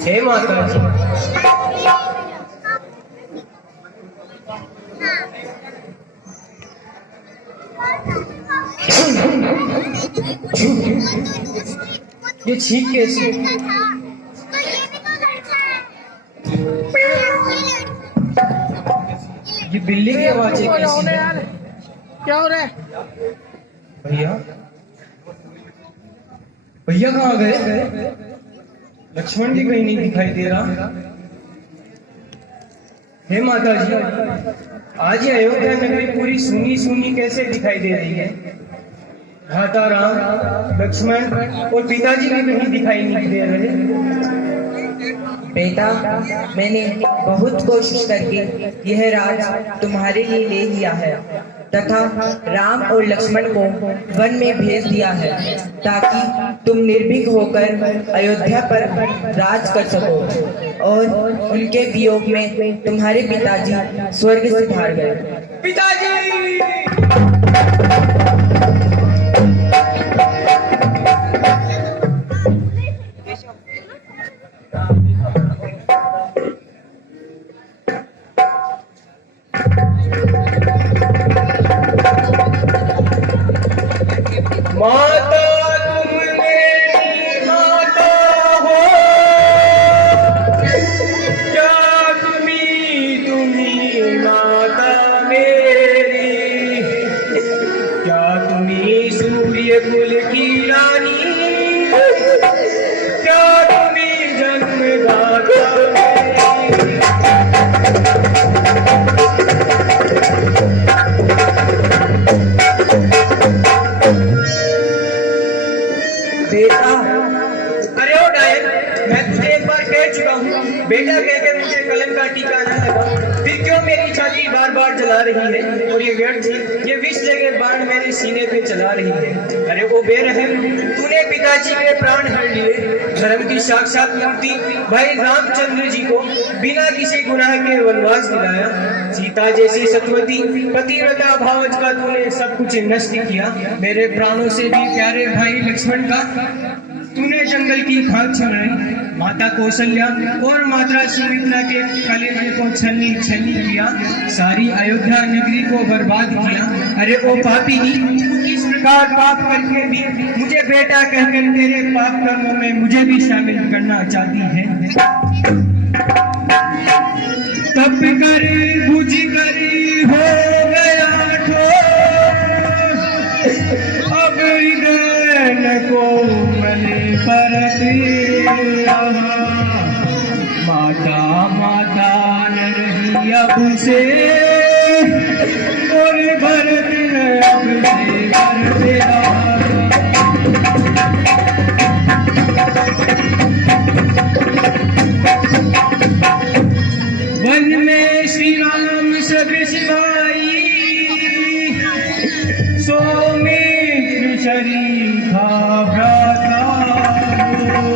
हे माता जी, ये छींक कैसी? ये बिल्ली की आवाज कैसी है? क्या हो रहा है? भैया भैया कहाँ गए? लक्ष्मण भी कहीं नहीं दिखाई दे रहा। हे माता जी, आज ये अयोध्या नगरी पूरी सूनी सूनी कैसे दिखाई दे रही है? भ्राता राम, लक्ष्मण और पिताजी भी कहीं दिखाई नहीं दे रहे। बेटा, मैंने बहुत कोशिश करके यह राज तुम्हारे लिए ले लिया है तथा राम और लक्ष्मण को वन में भेज दिया है ताकि तुम निर्भीक होकर अयोध्या पर राज कर सको। और उनके वियोग में तुम्हारे पिताजी स्वर्ग से हार गए। पिताजी! माता, तुम मेरी माता हो, क्या तुम्ही माता मेरी, क्या तुम्ही सूर्य कुल की रानी, क्या तुम्ही जन्मदाता मेरी। बेटा, अरे ओ डायन, मैं तुझे एक बार कह चुका हूँ, बेटा कह के मुझे कलम का टीका न लगा। फिर क्यों मेरी छाती बार बार जला रही है? और ये व्यर्थ ये विष लगे बाण मेरे सीने पे चला रही है। अरे ओ बेरहम, तूने पिताजी के प्राण हर लिए, धर्म की साक्षात मूर्ति भाई रामचंद्र जी को बिना किसी गुनाह के वनवास दिलाया। सीता जैसी सतवती पतिव्रता भावज का तूने सब कुछ नष्ट किया। मेरे प्राणों से भी प्यारे भाई लक्ष्मण का तूने जंगल की खाक छनाई। माता कौशल्या और माता सुमित्रा के कलेजे को छलनी छलनी किया। सारी अयोध्या नगरी को बर्बाद किया। अरे ओ पापी, तू इस प्रकार पाप करके भी मुझे बेटा कहकर तेरे पाप कर्मों में मुझे भी शामिल करना चाहती है। तप कर बुझ कर हो गया ठोर, अब हृदय को मने परत रहा। माता माता न रही अब से, और भरत अब से भरत रहा। वन में श्री राम सब सिपाही, सौमित्र शरीफा भ्राता हो।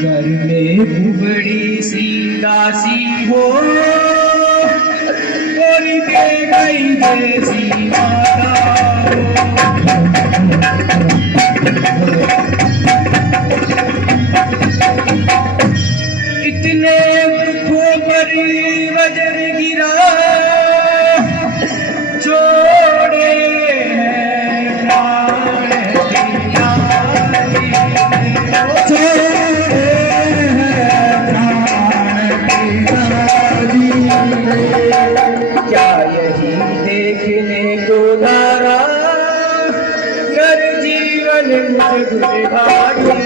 घर में बड़ी सी दासी हो, और दे गई जैसी माता हो। इतने पर वज्र गिरा, छोड़े हैं प्राण तिनारी, छोड़े हैं प्राण तिनारी। क्या यही देखने को नारा, कर जीवन मुझे भागी।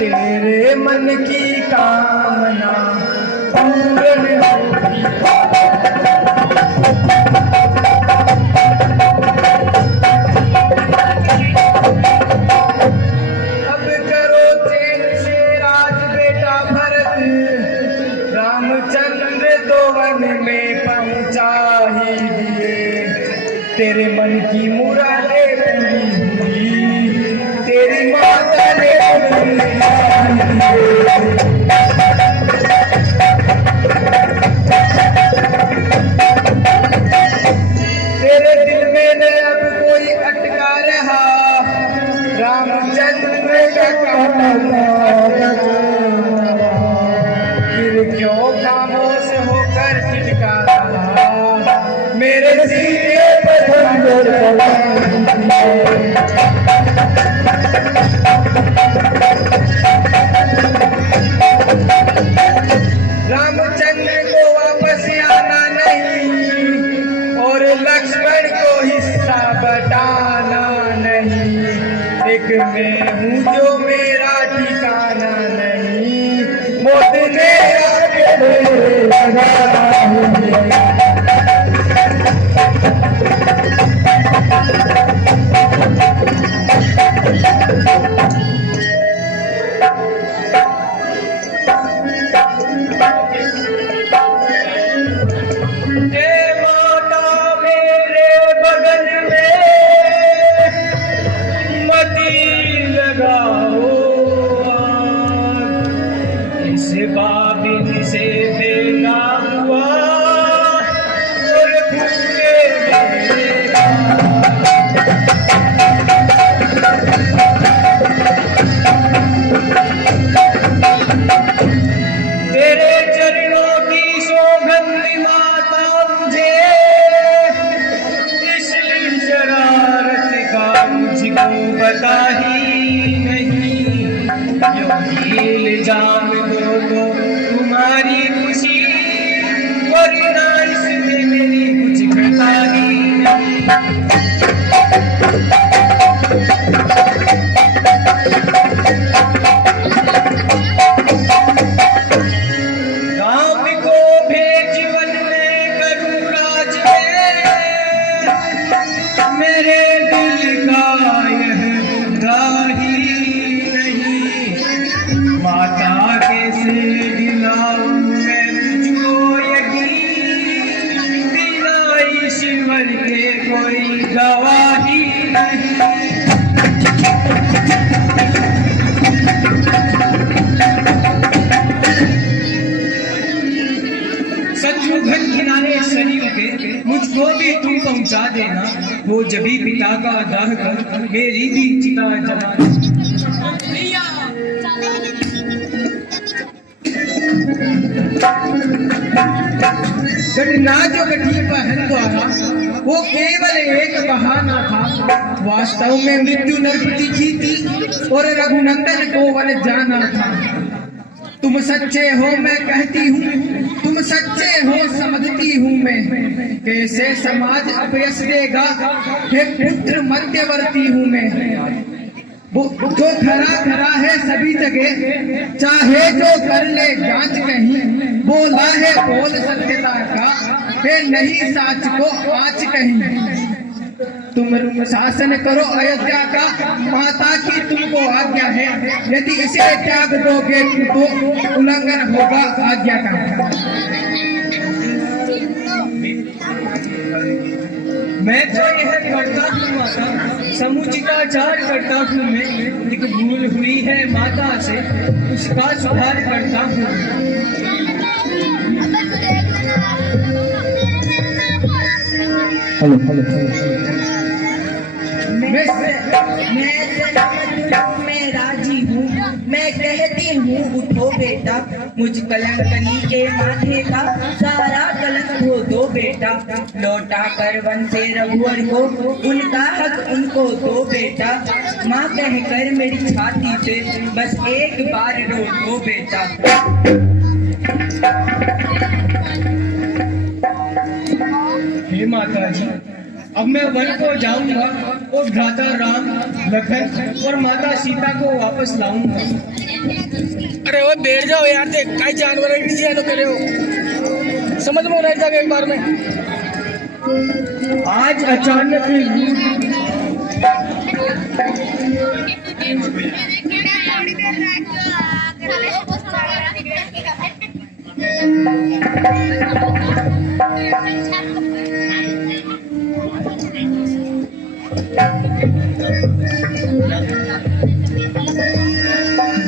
तेरे मन की कामना पूर्ण होगी। अब करो चैन से राज बेटा भरत, रामचंद्र तो वन में पहुंचा ही दिए। तेरे मन की मुरादें पूरी हुई, तेरी माता ने तेरे दिल में न अब कोई अटका रहा, रामचंद्र का कहना फिर क्यों खामोश होकर चिटका रहा, मेरे सीने पर रामचंद्र को वापस आना नहीं और लक्ष्मण को हिस्सा बटाना नहीं। एक मैं हूँ जो मेरा ठिकाना नहीं, मौत ने आके लगाया हूँ। बाबिन से बेना हुआ और भूखे तेरे चरणों की सौगंध माता मुझे, इसलिए शरारत का मुझको पता ही नहीं। यो इल्जाम दो तो तुम्हारी खुशी, वरना इसमें मेरी कुछ खता ही नहीं। राम को भेज वन में करूं राज में, मेरे दिल का यह राही नहीं। माता कैसे दिलाऊं मैं तुझको यकीन, बिना ईश्वर के कोई गवाही नहीं। शत्रुघ्न किनारे शरीर के मुझको भी तुम पहुंचा देना, वो जभी पिता का दाह कर मेरी भी चिता जला घटना जो घटी बहन द्वारा वो केवल एक बहाना था। वास्तव में मृत्यु नरपति की थी और रघुनंदन को वन जाना था। तुम सच्चे हो मैं कहती हूँ, तुम सच्चे हो समझती हूँ मैं। कैसे समाज अपयश देगा, हे पुत्र मध्यवर्ती हूँ मैं। वो जो खरा खरा है सभी जगह, चाहे जो कर ले जांच कहीं। बोला है बोल सत्यता का, हे नहीं साच को आच कहीं। तुम शासन करो अयोध्या का, माता की तुमको आज्ञा है। यदि इसे त्याग दोगे तो उल्लंघन होगा आज्ञा का। मैं तो यह करता हूँ माता, समुचिताचार करता हूँ मैं। एक भूल हुई है माता से, उसका सुधार करता हूँ। मैं राजी हूँ, मैं कहती हूँ उठो बेटा। मुझ कलंकनी के माथे का सारा कलंक धो दो बेटा। लौटा कर वन से रघुवर को उनका हक उनको दो बेटा। माँ कहकर मेरी छाती पे बस एक बार रो दो बेटा। हे माता जी, अब मैं वन को जाऊंगा और भ्राता राम, लखन और माता सीता को वापस लाऊंगा। अरे वो बैठ जाओ यार, देख काय जानवर किसी आनो करे हो, समझ में नहीं था एक बार में। आज अचानक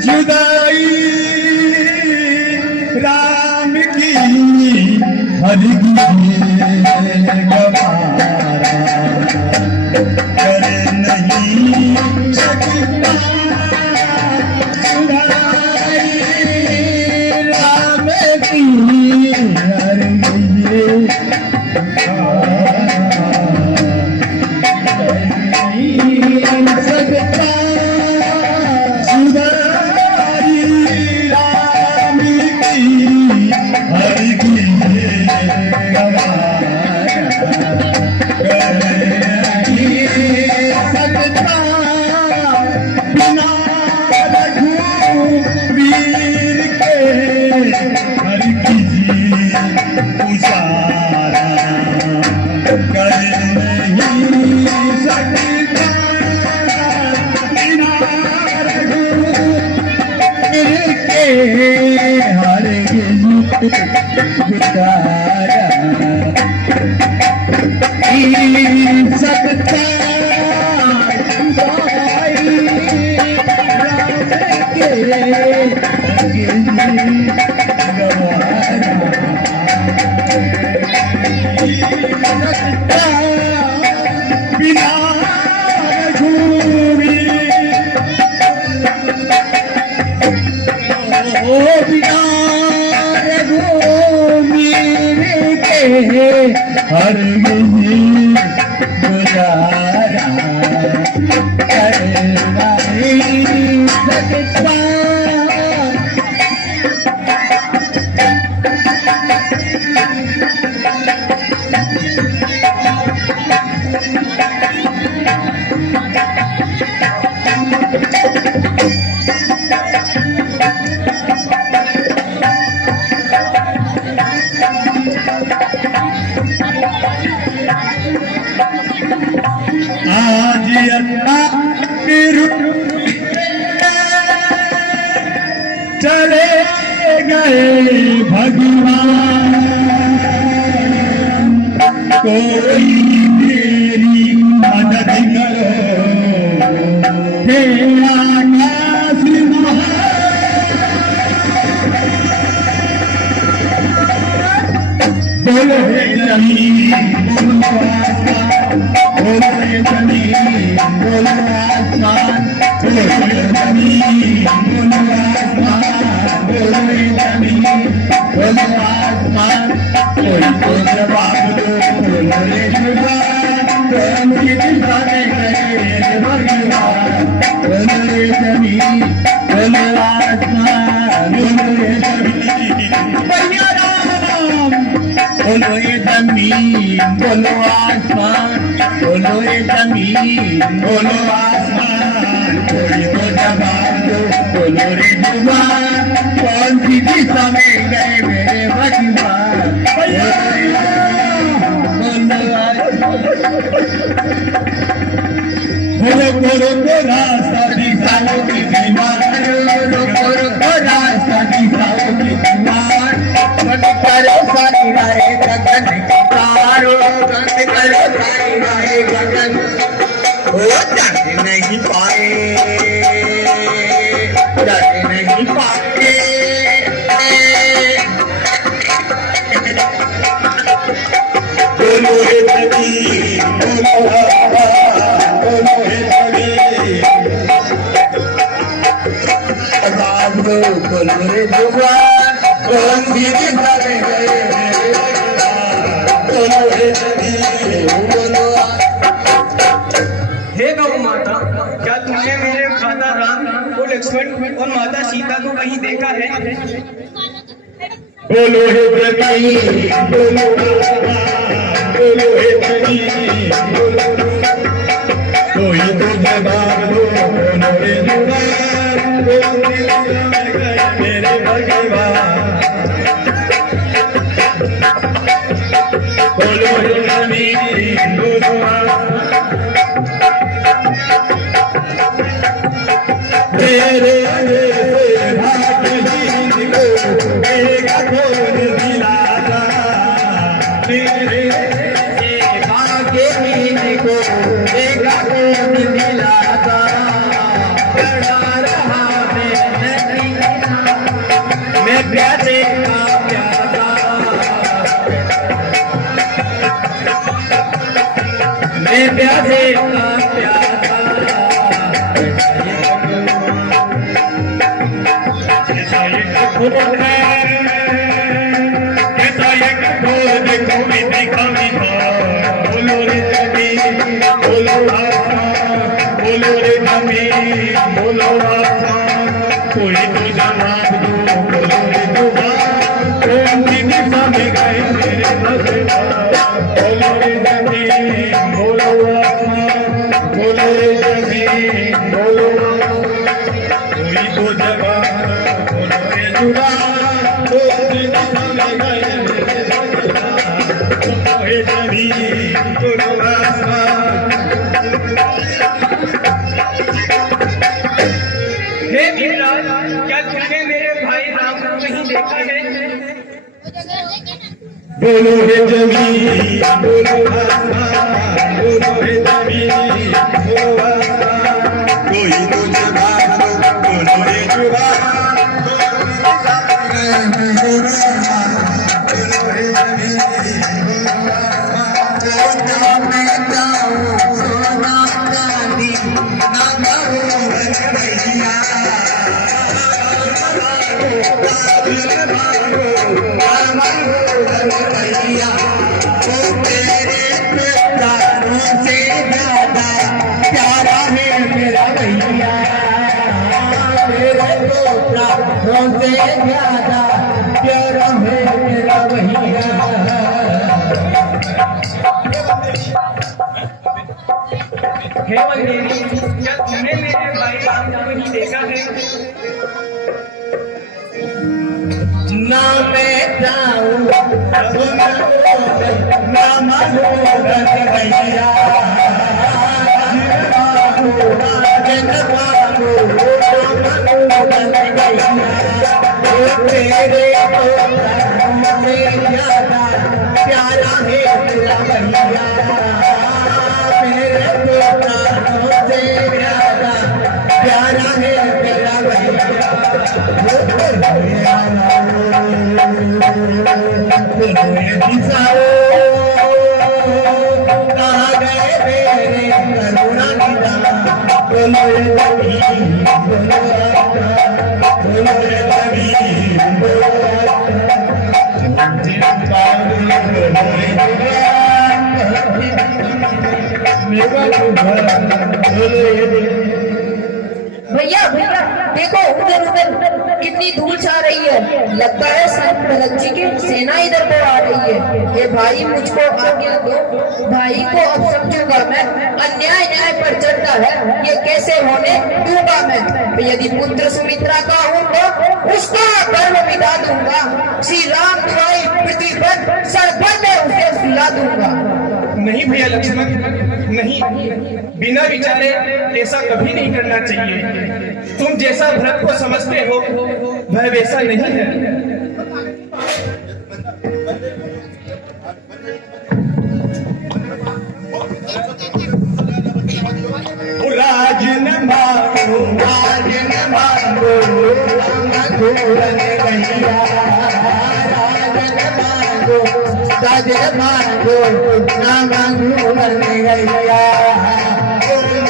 जुदाई राम की हरगी गवारा कर नहीं सकता। जुदाई राम की हरगी नहीं सकता। हर गुजारा करना नहीं सकता। आज अल्लाह के रुख चले गए भगवान, कोई मेरी मदद करो हे आकाश बोलो हे जमीन बोलो आसमान, बोलो हे जमीन बोलो आसमान, बोलो हे जमीन बोलो आसमान, बोलो हे जमीन बोलो आसमान। कोई तो जवाब दो बोलो हे जुबान, तुम की दिशा में गए भगवान। बोलो हे जमीन बोलो आसमान, बोलो हे जमीन भैया राम। बोलो ये जमीन बोलो आसमान, बोलो ये जमीन बोलो आसमान। कोई तो जवाब दो बोलो रे जुबान, कौन सी दिशा में गए मेरे भगवान। बोलो को रास्ता दिखाओ की दीवार, को रास्ता दिखाओ की दीवार। बंद करो सारी राहें गगन की तारो, बंद करो सारी राहें गगन, वो चढ़ नहीं पाए, चढ़ नहीं पाए। बोलो हे जमीन बोलो आसमान, बोलो हे जमीन आवाज दो बोलो रे जुबान, कौन सी दिशा में गए बोलो हे जमीन बोलो। हे गौ माता, क्या तुमने मेरे भ्राता राम और लक्ष्मण और माता सीता को कहीं देखा है? बोलो हे जमीन बोलो आसमान, बोलो हे जमीन बोलो। कोई तो जवाब दो बोलो रे जुबान, बोलो रे जुबान। जैसे भाग्यहीन को देगा कौन दिलाता, मेरे जैसे भाग्यहीन को देगा कौन दिलाता, डरा रहा मैं प्यासे का प्यासा, मैं प्यासे का प्यासा, ऐसा एक फूल है, ऐसा एक फूल देखो मैं देखा मीठा, बोलो रे जमीन बोलो आसमान, बोलो रे जमीन बोलो आसमान, कोई तो जवाब दो बोलो रे जुबान, कौन सी दिशा में गए तेरे भगवान, बोलो रे जमीन बोलो आसमान, बोलो रे जमीन बोलो कोई तो जवाब बोलो रे जुबान, कौन सी दिशा में गए तेरे भगवान, बोलो रे जमीन बोलो आसमान। हे धीरज, क्या तुमने मेरे भाई राम को कहीं देखा है? बोलो रे जमीन बोलो आसमान, बोलो रे जमीन बोलो आसमान, कोई तो जवाब दो बोलो रे जुबान, बोलो रे जमीन बोलो आसमान, मैं जाऊं सोना चांदी ना मांगो भैया, भैया वो तेरे प्राणों से ज्यादा प्यारा है मेरा भैया, मेरे को प्राणों से ज्यादा प्यारा है मेरा भैया। हे वंदेवी, क्या तुमने मेरे भाई राम को कहीं देखा है? ना मैं जाऊं ना मानो भैया, तेरे ज्यादा प्यारा है मेरा भैया, मेरे प्राणों से ज्यादा प्यारा है मेरा भैया, कहाँ गए मेरे करुणा निधान, बोलो रे जमीन बोलो आसमान, बोलो रे जमीन बोलो आसमान, बोलो रे जुबान, बोलो रे भैया भैया देखो उधर उधर कितनी धूल छा रही है, लगता है संत भरत जी की सेना इधर को आ रही है। ये भाई मुझको आज्ञा दो, भाई को अब समझूंगा मैं, अन्याय न्याय पर चढ़ता है ये कैसे होने दूंगा मैं, यदि पुत्र सुमित्रा का हूँ तो उसका गर्व मिटा दूंगा, श्री राम द्वाई पृथ्वी पर सरभर में उसे सुला दूंगा। नहीं भैया लक्ष्मण, नहीं, बिना विचारे ऐसा कभी नहीं करना चाहिए। तुम जैसा भरत को समझते हो वह वैसा नहीं है। राज न मांगो राज न मांगो भैया, राज न मांगो राज न मांगो ना मांगो भैया,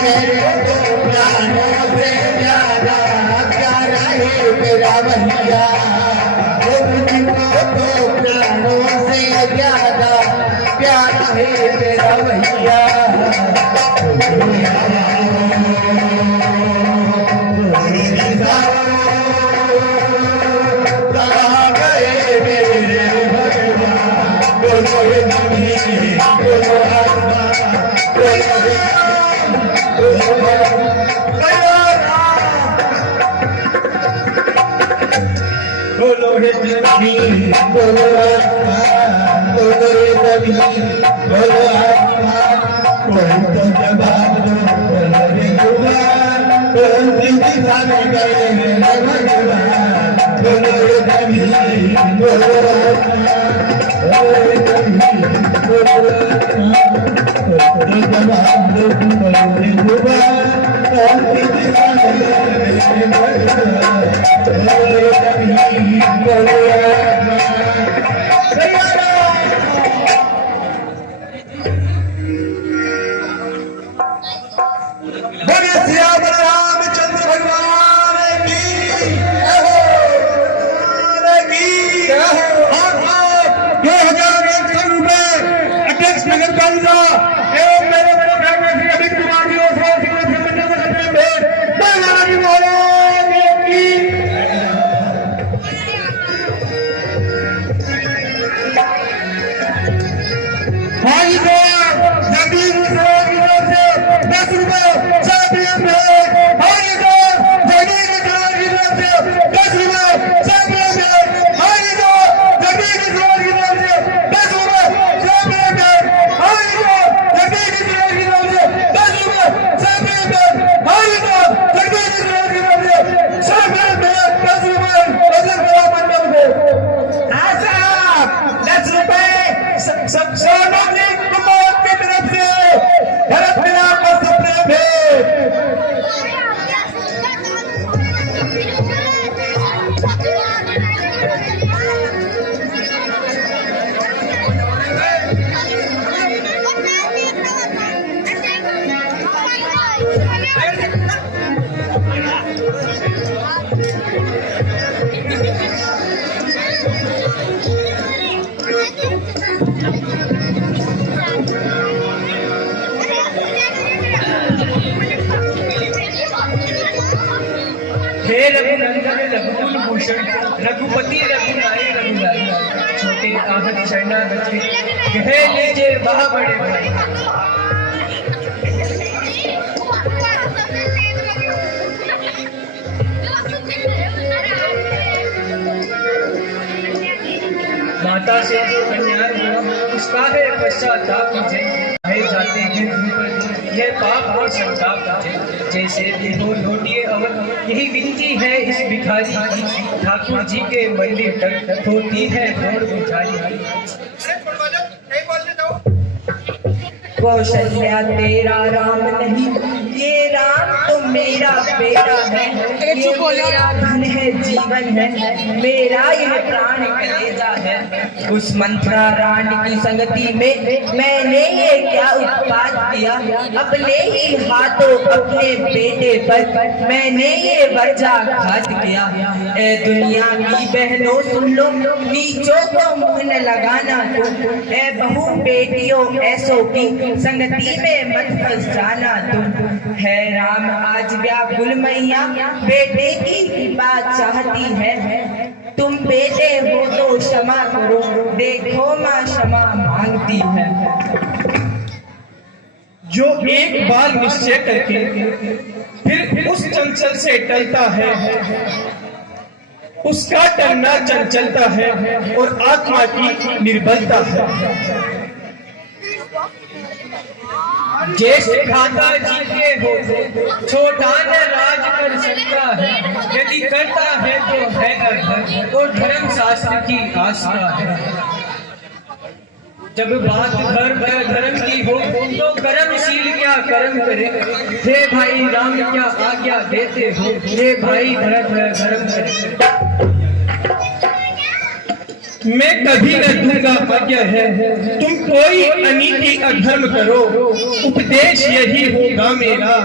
मेरे तो प्राणों से ज्यादा प्यारा है मेरा भैया, मुझको तो प्राणों से ज्यादा प्यारा है मेरा भैया। कहाँ गए मेरे भगवान, बोलो रे जमीन बोलो आसमान, बोलो रे बोलो रे जमीन बोलो आसमान, बोलो रे जमीन बोलो आसमान, कोई तो जवाब दो बोलो रे जुबान, हे रघुनंदन रघुकुल भूषण रघुपति रघुनाय रघुराई छोटे आहत शरणागति कह लीजिए वह बड़े भाई। माता से जो अन्याय हुआ उसका है पश्चाताप मुझे कहे जाते हैं ऊपर यह पाप और संताप मुझे जैसे भी हो लौटिए अवध यही विनती है इस भिखारी की ठाकुर जी के मंदिर तक होती है दौड़ बुझारी। कौशल्या तेरा राम नहीं ये राम तो मेरा बेटा है, ये मेरा धन है जीवन है, मेरा यह प्राण कलेजा है। उस मंत्रा रानी की संगति में मैंने ये क्या उत्पात किया, अपने ही हाथों अपने बेटे पर मैंने ये वर्जाघात किया। ए दुनिया की बहनों सुन लो, नीचों को मुंह न लगाना तुम, ए बहू बेटियों ऐसों की संगति में मत फंस जाना तुम। है राम आज व्याकुल मैया बेटे की बात चाहती है, तुम बेटे हो तो क्षमा करो, देखो माँ क्षमा मांगती है। जो एक बार निश्चय करके फिर उस चंचल से टलता है, उसका टलना चंचलता है और आत्मा की निर्बलता है। जैसे खाता जीते हो छोटा न राज कर सकता है, यदि करता है तो है अधर्म और धर्म शास्त्र की आस्था है। जब बात धर्म की हो तो कर्मशील क्या कर्म करे, हे भाई राम क्या आज्ञा देते हो, हे भाई धर्म करे। मैं कभी न दूंगा आज्ञा है तुम कोई अनीति अधर्म करो, उपदेश यही होगा मेरा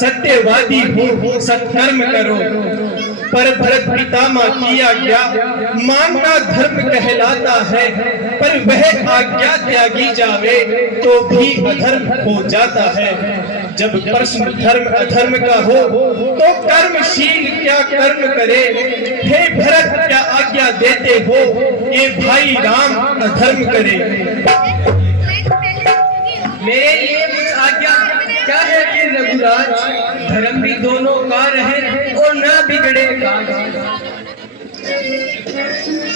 सत्यवादी हो सत्कर्म करो। पर भरत पितामह की आज्ञा मानना धर्म कहलाता है, पर वह आज्ञा त्यागी जावे तो भी अधर्म हो जाता है। जब प्रश्न धर्म अधर्म का हो तो कर्मशील क्या कर्म करे, हे भरत क्या आज्ञा देते हो, ये भाई राम अधर्म करे। मेरे लिए कुछ आज्ञा क्या है कि रघुराज, धर्म भी दोनों का रहे और न बिगड़े काज।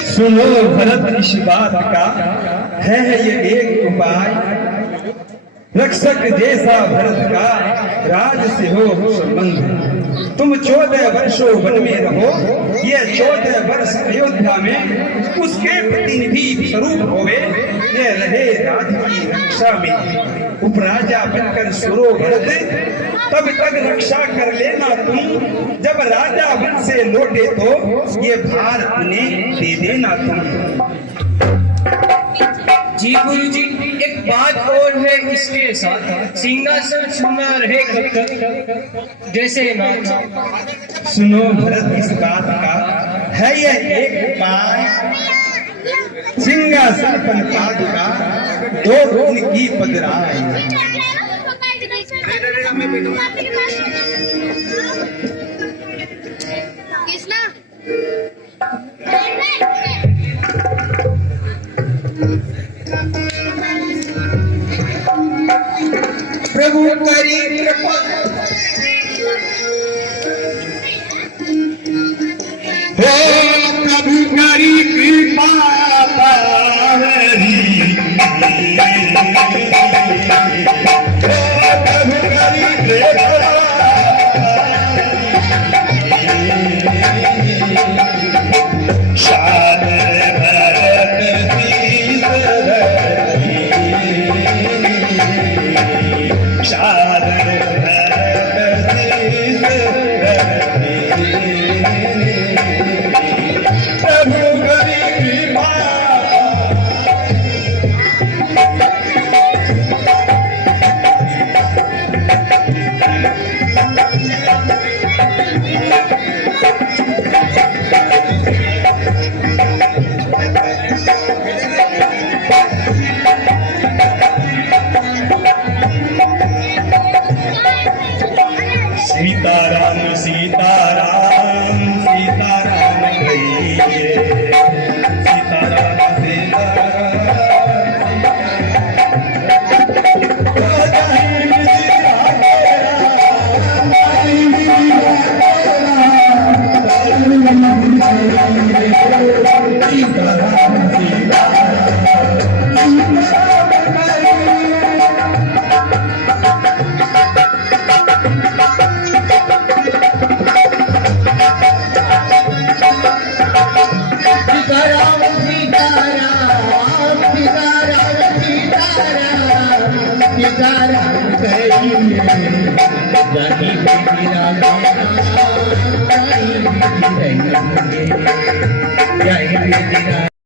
सुनो भरत इस बात का है ये एक उपाय, रक्षक जैसा भरत का राज से हो संबंध। तुम 14 वर्षों वन में रहो, ये 14 वर्ष अयोध्या में उसके प्रतिनिधि स्वरूप होवे, ये रहे राज की रक्षा में। उपराजा बनकर सुरो भरत, तब तक रक्षा कर लेना तुम, जब राजा वन से लौटे तो ये भार उन्हें दे देना तुम। जी गुरुजी, एक बात और है इसके साथ, सिंहासन सुना रहे कब तक जैसे ना था। सुनो भरत, इस बात का है ये एक उपाय, सिंहासन पर पादुका 2 दिन की पदराई। कृष्णा प्रभु करी कृपा हो कभी करी कृपा पावरी, कभी करी कृपा शान भरत शीस धरी, शान भरत शीस धरी, प्रभु करी कृपा। सीताराम सीताराम सीताराम कहिए, सीताराम सीताराम कहिए, जानी मेरा गाना, जानी मेरी रंगे, जानी मेरा